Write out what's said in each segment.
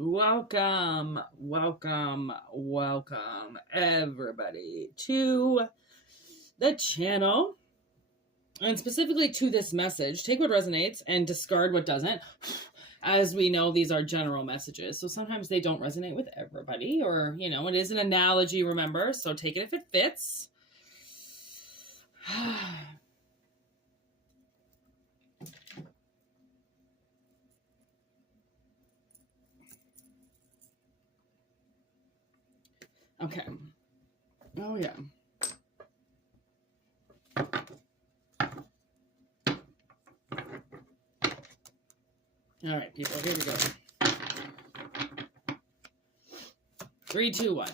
Welcome, welcome, welcome, everybody, to the channel, and specifically to this message. Take what resonates and discard what doesn't. As we know, these are general messages, so sometimes they don't resonate with everybody, or, it is an analogy, remember, so take it if it fits. Okay. Oh, yeah. All right, people, here we go. 3, 2, 1.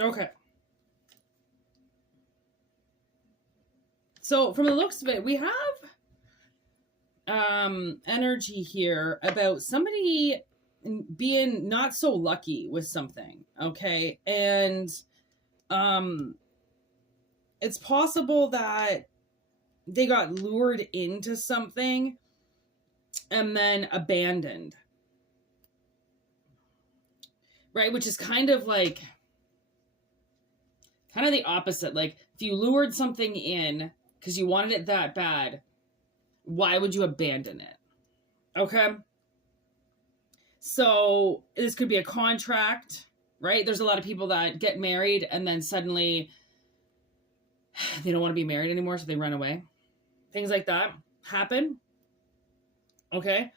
Okay. So from the looks of it, we have energy here about somebody being not so lucky with something, okay? And it's possible that they got lured into something and then abandoned. Right? Which is kind of the opposite. Like, if you lured something in because you wanted it that bad, why would you abandon it? Okay? So, this could be a contract, right? There's a lot of people that get married and then suddenly they don't want to be married anymore, so they run away. Things like that happen. Okay?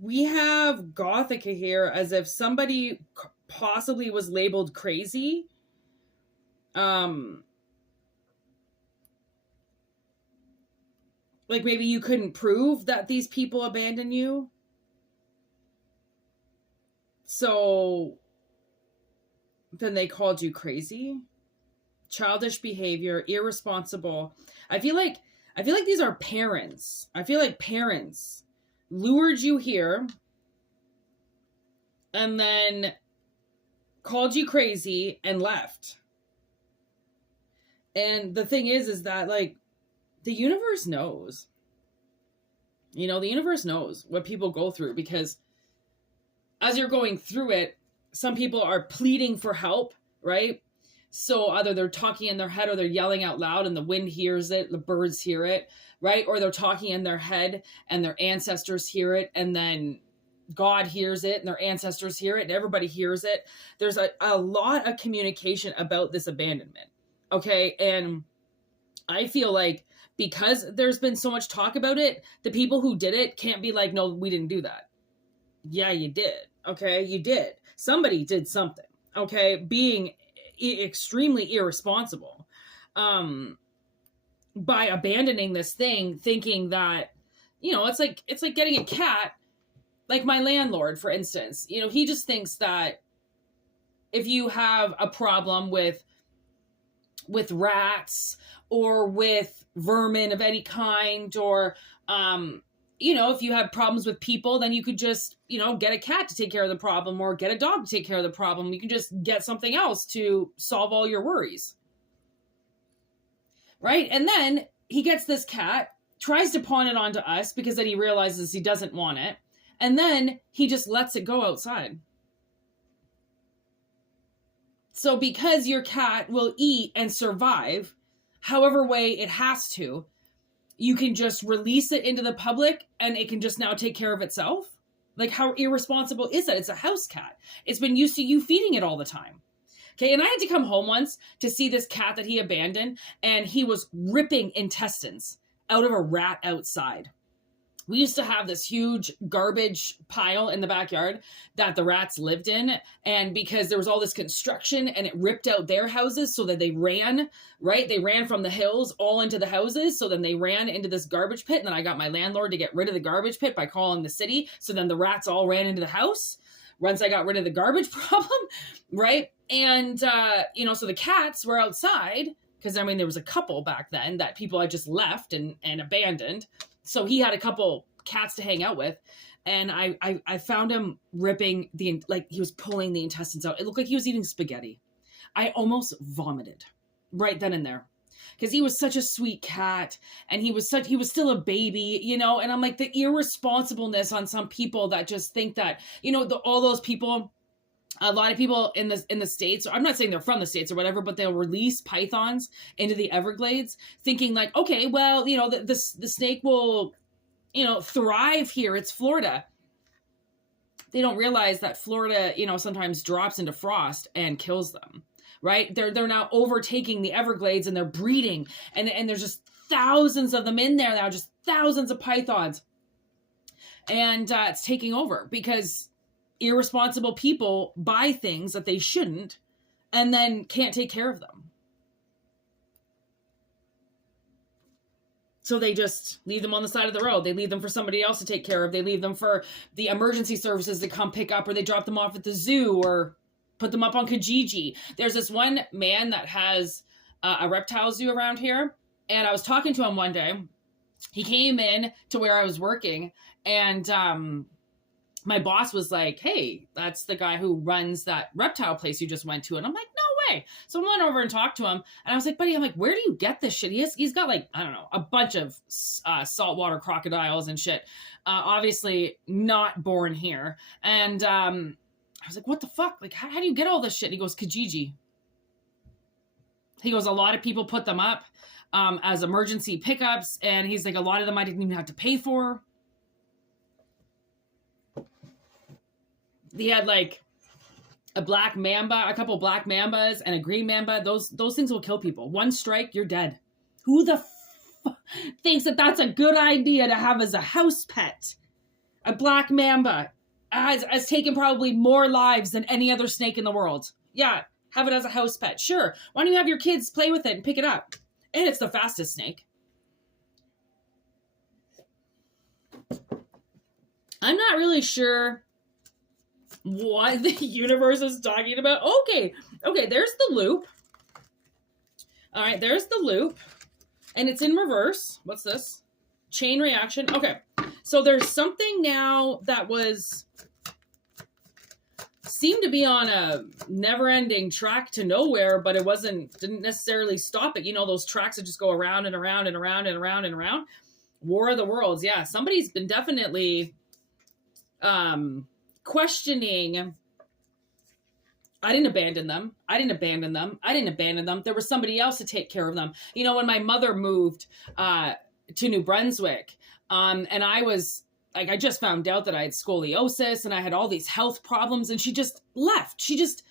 We have Gothica here as if somebody possibly was labeled crazy. Like maybe you couldn't prove that these people abandoned you. So then they called you crazy. Childish behavior, irresponsible. I feel like these are parents. I feel like parents lured you here and then called you crazy and left. And the thing is that the universe knows. The universe knows what people go through, because as you're going through it, some people are pleading for help, right? So either they're talking in their head or they're yelling out loud and the wind hears it, the birds hear it, right? Or they're talking in their head and their ancestors hear it, and then God hears it and their ancestors hear it and everybody hears it. There's a lot of communication about this abandonment, okay? And I feel like because there's been so much talk about it, the people who did it can't be like, no, we didn't do that. Yeah, you did, okay? You did. Somebody did something, okay? Being extremely irresponsible by abandoning this thing, thinking that it's like getting a cat. Like my landlord, for instance, he just thinks that if you have a problem with rats or with vermin of any kind, or if you have problems with people, then you could just, get a cat to take care of the problem, or get a dog to take care of the problem. You can just get something else to solve all your worries. Right? And then he gets this cat, tries to pawn it onto us because then he realizes he doesn't want it. And then he just lets it go outside. So because your cat will eat and survive however way it has to, you can just release it into the public and it can just now take care of itself. Like, how irresponsible is that? It's a house cat. It's been used to you feeding it all the time. Okay, and I had to come home once to see this cat that he abandoned, and he was ripping intestines out of a rat outside. we used to have this huge garbage pile in the backyard that the rats lived in. And because there was all this construction and it ripped out their houses so that they ran, right? They ran from the hills all into the houses. So then they ran into this garbage pit. And then I got my landlord to get rid of the garbage pit by calling the city. So then the rats all ran into the house once I got rid of the garbage problem, right? And, so the cats were outside because, I mean, there was a couple back then that people had just left and abandoned. So he had a couple cats to hang out with. And I found him ripping he was pulling the intestines out. It looked like he was eating spaghetti. I almost vomited right then and there. Because he was such a sweet cat. And he was still a baby, and I'm like, the irresponsibleness on some people that just think that, all those people, a lot of people in the States, I'm not saying they're from the States or whatever, but they'll release pythons into the Everglades thinking like, okay, well, the snake will, thrive here. It's Florida. They don't realize that Florida, sometimes drops into frost and kills them, right? They're now overtaking the Everglades and they're breeding and there's just thousands of them in there now, just thousands of pythons. And it's taking over because irresponsible people buy things that they shouldn't and then can't take care of them. So they just leave them on the side of the road. They leave them for somebody else to take care of. They leave them for the emergency services to come pick up, or they drop them off at the zoo or put them up on Kijiji. There's this one man that has a reptile zoo around here. And I was talking to him one day. He came in to where I was working and, my boss was like, hey, that's the guy who runs that reptile place you just went to. And I'm like, no way. So I went over and talked to him. And I was like, buddy, I'm like, where do you get this shit? He's got like, I don't know, a bunch of saltwater crocodiles and shit. Obviously not born here. And I was like, what the fuck? Like, how do you get all this shit? And he goes, Kijiji. He goes, a lot of people put them up as emergency pickups. And he's like, a lot of them I didn't even have to pay for. He had like a black mamba, a couple black mambas and a green mamba. Those things will kill people. One strike, you're dead. Who the thinks that that's a good idea to have as a house pet? A black mamba has taken probably more lives than any other snake in the world. Yeah, have it as a house pet. Sure. Why don't you have your kids play with it and pick it up? And it's the fastest snake. I'm not really sure what the universe is talking about. Okay, there's the loop. All right, there's the loop. And it's in reverse. What's this? Chain reaction. Okay, so there's something now that seemed to be on a never-ending track to nowhere, but it didn't necessarily stop it. Those tracks that just go around and around and around and around and around. War of the Worlds. Yeah, somebody's been definitely questioning. I didn't abandon them. There was somebody else to take care of them. When my mother moved to New Brunswick, and I was like, I just found out that I had scoliosis and I had all these health problems, and she just left. She just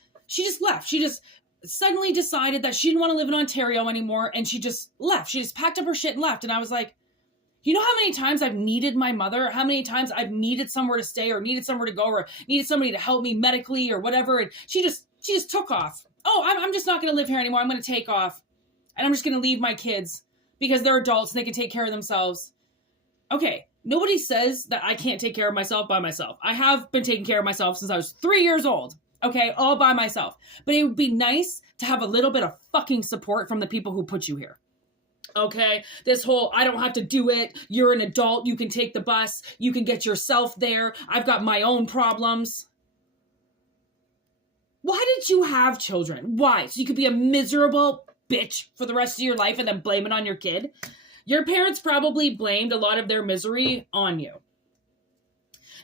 left. She just suddenly decided that she didn't want to live in Ontario anymore, and she just left. She just packed up her shit and left. And I was like, you know how many times I've needed my mother? How many times I've needed somewhere to stay or needed somewhere to go or needed somebody to help me medically or whatever. And she just took off. Oh, I'm just not going to live here anymore. I'm going to take off. And I'm just going to leave my kids because they're adults and they can take care of themselves. Okay. Nobody says that I can't take care of myself by myself. I have been taking care of myself since I was 3 years old. Okay. All by myself. But it would be nice to have a little bit of fucking support from the people who put you here. Okay, this whole, I don't have to do it. You're an adult. You can take the bus. You can get yourself there. I've got my own problems. Why did you have children? Why? So you could be a miserable bitch for the rest of your life and then blame it on your kid? Your parents probably blamed a lot of their misery on you.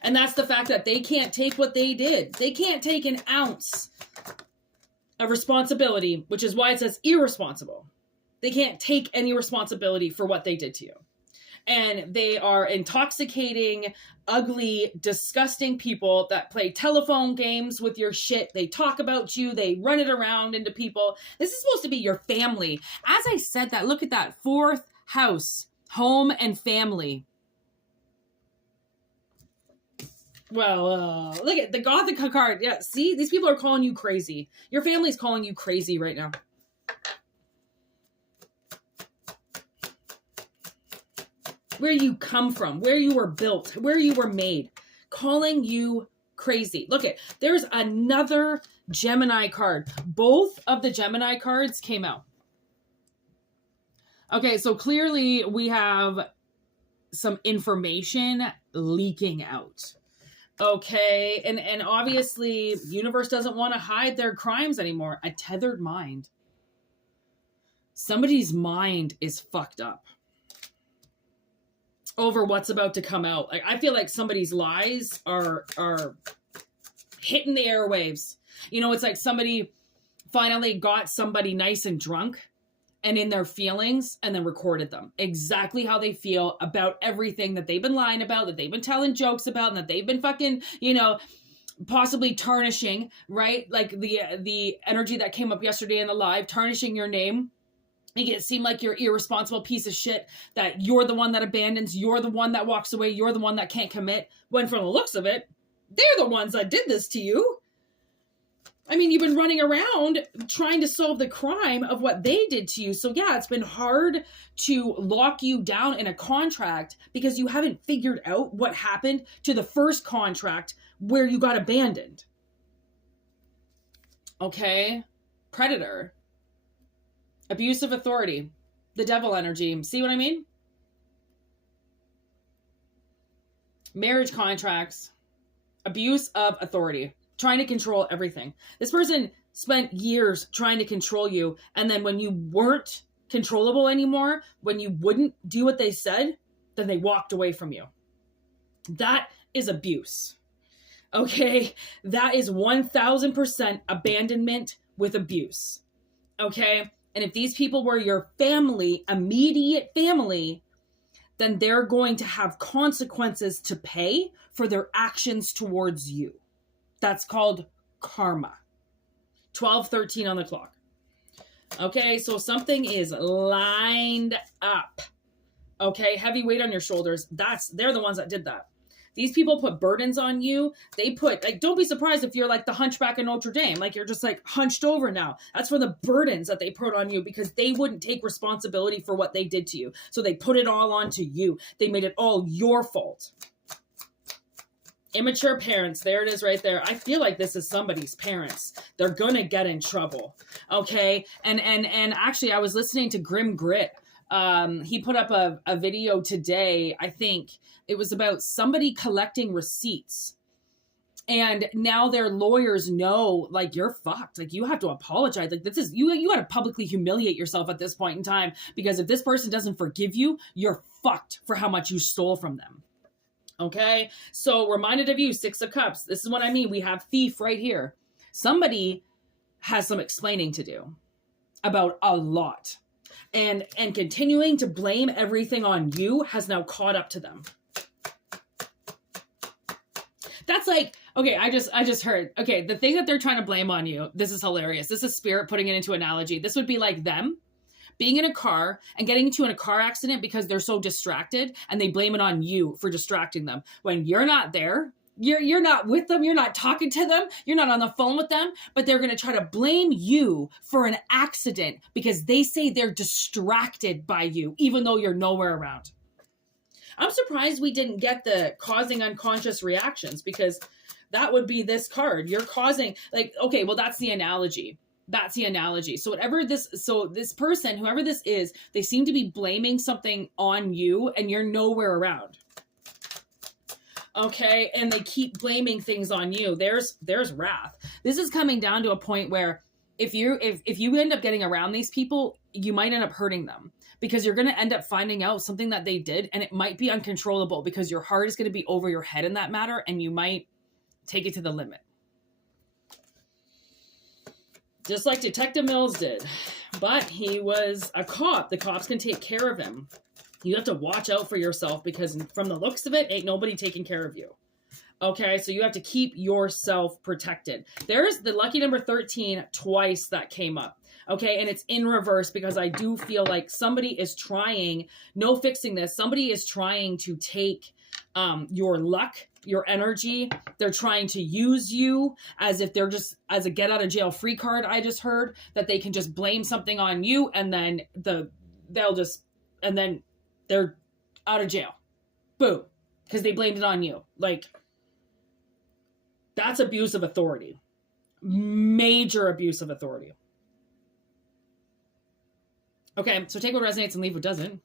And that's the fact that they can't take what they did. They can't take an ounce of responsibility, which is why it says irresponsible. They can't take any responsibility for what they did to you. And they are intoxicating, ugly, disgusting people that play telephone games with your shit. They talk about you. They run it around into people. This is supposed to be your family. As I said that, look at that. 4th house, home and family. Well, look at the Gothic card. Yeah, see? These people are calling you crazy. Your family's calling you crazy right now. Where you come from, where you were built, where you were made. Calling you crazy. Look at, there's another Gemini card. Both of the Gemini cards came out. Okay, so clearly we have some information leaking out. Okay, and obviously universe doesn't want to hide their crimes anymore. A tethered mind. Somebody's mind is fucked up over what's about to come out. Like, I feel like somebody's lies are hitting the airwaves. You know, it's like somebody finally got somebody nice and drunk and in their feelings and then recorded them. Exactly how they feel about everything that they've been lying about, that they've been telling jokes about, and that they've been fucking, you know, possibly tarnishing, right? Like the energy that came up yesterday in the live, tarnishing your name. Make it seem like you're an irresponsible piece of shit, that you're the one that abandons, you're the one that walks away, you're the one that can't commit, when from the looks of it, they're the ones that did this to you. I mean, you've been running around trying to solve the crime of what they did to you. So yeah, it's been hard to lock you down in a contract because you haven't figured out what happened to the first contract where you got abandoned. Okay? Predator. Abuse of authority. The devil energy. See what I mean? Marriage contracts. Abuse of authority. Trying to control everything. This person spent years trying to control you, and then when you weren't controllable anymore, when you wouldn't do what they said, then they walked away from you. That is abuse. Okay? That is 1000% abandonment with abuse. Okay? And if these people were your family, immediate family, then they're going to have consequences to pay for their actions towards you. That's called karma. 12:13 on the clock. Okay, so something is lined up. Okay, heavy weight on your shoulders. They're the ones that did that. These people put burdens on you. They put, like, don't be surprised if you're like the hunchback of Notre Dame. Like, you're just like hunched over now. That's for the burdens that they put on you because they wouldn't take responsibility for what they did to you. So they put it all onto you. They made it all your fault. Immature parents. There it is right there. I feel like this is somebody's parents. They're going to get in trouble. Okay. And actually I was listening to Grim Grit. He put up a video today. I think it was about somebody collecting receipts. And now their lawyers know, like, you're fucked. Like, you have to apologize. Like, this is, you got to publicly humiliate yourself at this point in time, because if this person doesn't forgive you, you're fucked for how much you stole from them. Okay. So reminded of you, 6 of Cups. This is what I mean. We have thief right here. Somebody has some explaining to do about a lot. And continuing to blame everything on you has now caught up to them. That's like, okay, I just heard, okay, the thing that they're trying to blame on you, this is hilarious. This is spirit putting it into analogy. This would be like them being in a car and getting into a car accident because they're so distracted, and they blame it on you for distracting them. When you're not there, you're not with them, you're not talking to them, you're not on the phone with them, but they're going to try to blame you for an accident because they say they're distracted by you, even though you're nowhere around. I'm surprised we didn't get the causing unconscious reactions, because that would be this card. You're causing, like, okay, well, that's the analogy. That's the analogy. So this person, whoever this is, they seem to be blaming something on you and you're nowhere around. Okay. And they keep blaming things on you. There's wrath. This is coming down to a point where if you end up getting around these people, you might end up hurting them, because you're going to end up finding out something that they did, and it might be uncontrollable because your heart is going to be over your head in that matter, and you might take it to the limit. Just like Detective Mills did. But he was a cop. The cops can take care of him. You have to watch out for yourself, because from the looks of it, ain't nobody taking care of you. Okay, so you have to keep yourself protected. There's the lucky number 13 twice that came up. Okay, and it's in reverse, because I do feel like somebody is trying, no fixing this, somebody is trying to take your luck, your energy. They're trying to use you as if they're just as a get out of jail free card. I just heard that they can just blame something on you and then they're out of jail. Boom. Because they blamed it on you. Like, that's abuse of authority. Major abuse of authority. Okay, so take what resonates and leave what doesn't.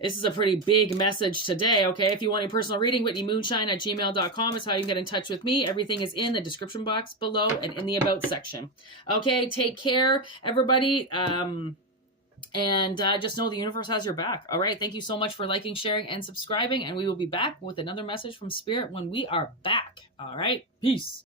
This is a pretty big message today, okay? If you want a personal reading, whitneymoonshine@gmail.com is how you get in touch with me. Everything is in the description box below and in the About section. Okay, take care, everybody. And just know the universe has your back. All right, thank you so much for liking, sharing, and subscribing. And we will be back with another message from Spirit when we are back. All right, peace.